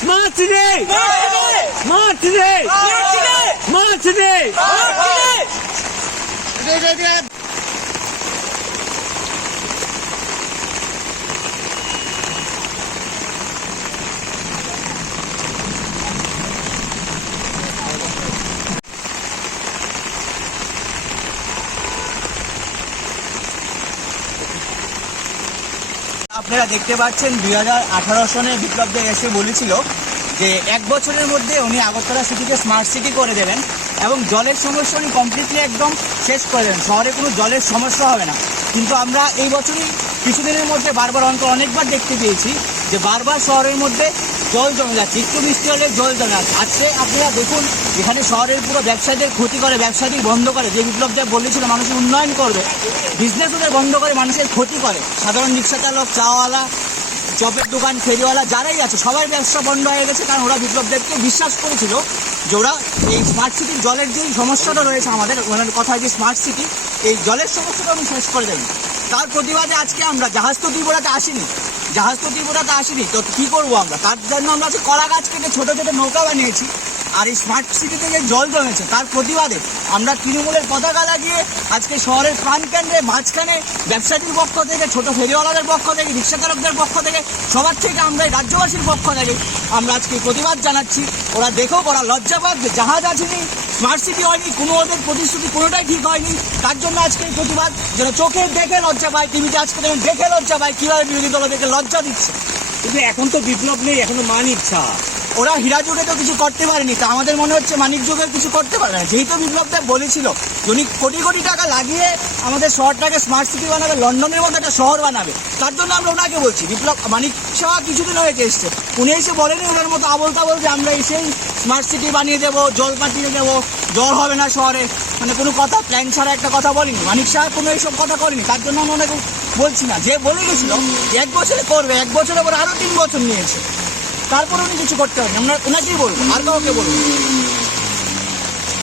Smart today! Smart today! Smart today! আপনারা দেখতে পাচ্ছেন 2018 সনে বিপ্লব দে এসে বলেছিল যে 1 বছরের মধ্যে উনি আগরতলা সিটিকে স্মার্ট সিটি করে দেবেন এবং জলের সমস্যা উনি কমপ্লিটলি একদম শেষ করে দেবেন, শহরে কোনো জলের সমস্যা হবে না। কিন্তু আমরা এই বছরই কিছুদিনের মধ্যে বারবার অনেকবার দেখতে পেয়েছি যে বারবার শহরের মধ্যে জল জমে যাচ্ছে, একটু বৃষ্টি হলে জল জমে যাচ্ছে। আজকে আপনারা দেখুন এখানে শহরের পুরো ব্যবসায়ীদের ক্ষতি করে, ব্যবসায়ী বন্ধ করে, যে বিপ্লব দেব বলেছিল মানুষের উন্নয়ন করবে, বিজনেস ওদের বন্ধ করে মানুষের ক্ষতি করে। সাধারণ রিক্সা চালক, চাওয়ালা, চপের দোকান, ফেরিওয়ালা যারাই আছে সবাই ব্যবসা বন্ধ হয়ে গেছে, কারণ ওরা বিপ্লব দেবকে বিশ্বাস করেছিল যে ওরা এই স্মার্ট সিটির জলের যে সমস্যাটা রয়েছে আমাদের, ওনার কথা যে স্মার্ট সিটি এই জলের সমস্যাটা আমি শেষ করে দেবেন। তার প্রতিবাদে আজকে আমরা জাহাজ তো ত্রিপুরাতে আসিনি, তো কী করবো আমরা? তার জন্য আমরা আজকে কলা গাছ কেটে ছোটো ছোটো নৌকা বানিয়েছি। আর এই স্মার্ট সিটিতে যে জল জমেছে তার প্রতিবাদে আমরা তৃণমূলের পতাকা লাগিয়ে আজকে শহরের প্রাণকেন্দ্রে মাঝখানে ব্যবসায়ীদের পক্ষ থেকে, ছোট ফেরিওয়ালাদের পক্ষ থেকে, রিক্সা চালকদের পক্ষ থেকে, সবার থেকে আমরা এই রাজ্যবাসীর পক্ষ থেকে আমরা আজকে প্রতিবাদ জানাচ্ছি। ওরা দেখুক, ওরা লজ্জা পাক যে জাহাজ আসেনি, স্মার্ট সিটি হয়নি, কোনো ওদের প্রতিশ্রুতি কোনোটাই ঠিক হয়নি। তার জন্য আজকে এই প্রতিবাদ যেন চোখে দেখে লজ্জা পায়, টিভিতে আজকে যেন দেখে লজ্জা পায় কীভাবে বিরোধী দলদেরকে লজ্জা দিচ্ছে। কিন্তু এখন তো বিপ্লব নেই, এখনো মানিক ছা। ওরা হীরা যুগে তো কিছু করতে পারেনি, তা আমাদের মনে হচ্ছে মানিক যুগে কিছু করতে পারে না। যেহেতু বিপ্লব দেব বলেছিল উনি কোটি কোটি টাকা লাগিয়ে আমাদের শহরটাকে স্মার্ট সিটি বানাবে, লন্ডনের মধ্যে একটা শহর বানাবে, তার জন্য আমরা ওনাকে বলছি। বিপ্লব মানিক শাহ কিছুদিন হয়েছে এসছে, উনি এসে বলেনি ওনার মতো আবল তাবল যে আমরা এসেই স্মার্ট সিটি বানিয়ে দেবো, জল পাঠিয়ে দেবো, জল হবে না শহরে, মানে কোনো কথা প্ল্যান ছাড়া একটা কথা বলিনি। মানিক শাহ কোনো এইসব কথা করেনি, তার জন্য আমরা ওনাকে বলছি না। যে বলে গেছিল 1 বছরে করবে, 1 বছরের পরে আরও 3 বছর নিয়েছে, তারপরে উনি কিছু করতে পারেন। আমরা ওনাকেই বলবো, আর কাউকে বলবো।